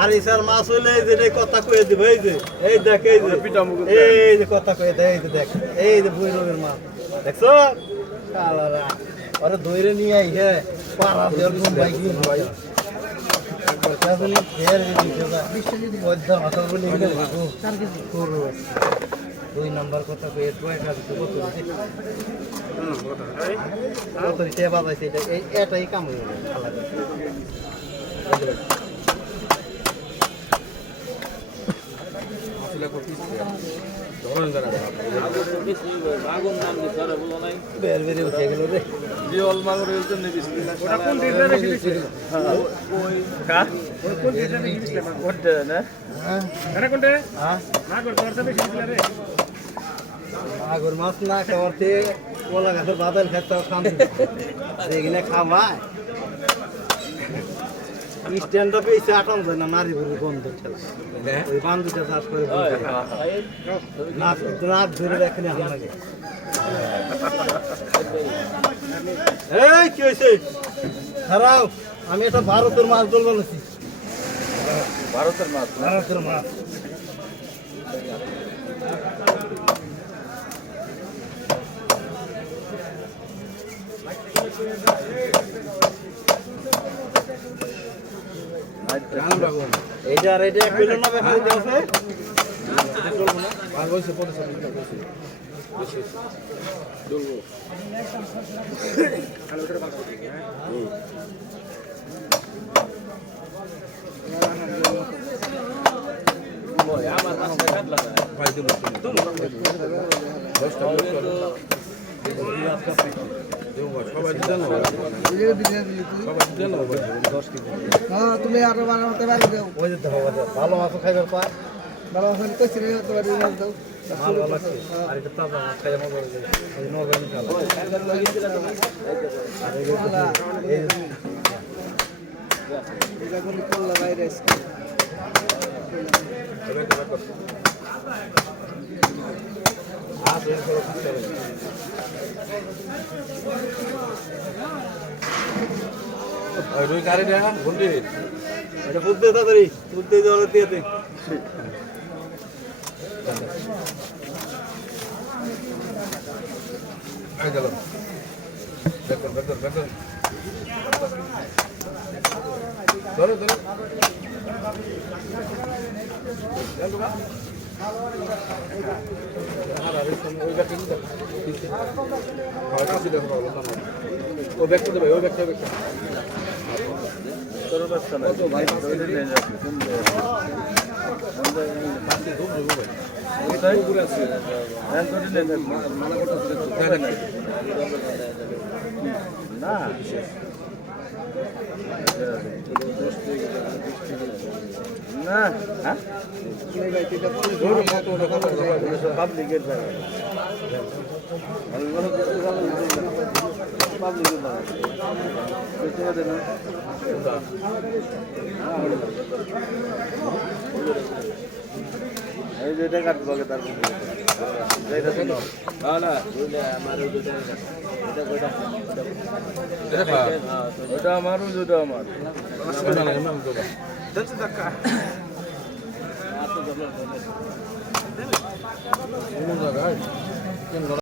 আরে স্যার মাছ হইলে এই যে কথা কয়ে দিবে এই যে এই দেখ এই যে কথা কয়ে দেয় এই যে দেখ এই যে ভৈরবের মাছ দেখছো শালারা আরে ধইরে নিয়ে আই হে পাড়া দেওয়ার ঘুম ভাই কি ভাই কথা বলি ফের দিছে না বিশ্বজিৎ বদ্ধ মাথা বলি ও চার কিছু করো 2 নাম্বার কথা কয়ে তো একটা কিছু কত দিছে কত দিছে বাবাইছে এটা এটাই কাম হইলো শালা বের বেরে উঠে গেল রে জিওল মাগুরের জন্য ওটা কোন দিনটা বেশি দিছিল ওই কা কোন দিনটা বেশি দিছিল কোনটা না হ্যাঁ এটা কোনটা হ্যাঁ মাগুর তোরটা বেশি দিছিল রে মাগুর মাছ না খাওয়াতে ওলা গাছের বাদাল খেতে খাম এখানে খাওয়ায় স্ট্যান্ড আপে এসে আটন যায় না নারী ভুরি বন্ধ খেলা ওই বান্ধুটা চাষ করে রাত ধরে এখানে হাম লাগে এই কি হয়েছে খারাপ আমি একটা ভারতের মাছ দল বলেছি ভারতের মাছ এইটা আর এটা এক কিলো না বেশি আছে এটা চলবো না আর বলছে 50 টাকা বলছে বেশি চলবো কালো করে বাস করতে হ্যাঁ ওই আমার মাছটা কাটলা ভাই তুমি 10 টাকা তুমি আরো বানাতে পারবে ভালো মাছ খাইবার পা ভালো মাছ কইছি রে তোমার মাছ দাও ভালো লাগছে আর এটা তাজা মাছ খাইয়া মজা লাগে এই নরমাল খালা আর এই এটা কোন কোলা ভাইরাস রুই গাড়ি না ঘুরতে এটা ফুট দিয়ে তাড়াতাড়ি ফুট দিয়ে জল দিয়ে দে আই গেল বেকন ধরো ও ব্যাগটা দেবে ওই ব্যাগটা তোর ব্যবস্থা নাই তো ভাই নিয়ে যাবে ওটাই পুরো আছে হ্যাঁ তো নিয়ে যাবে মালা করতে না না হ্যাঁ পাবলিকের এই যে এটা কাটবো তারপর ওটা আমার ওটা আমার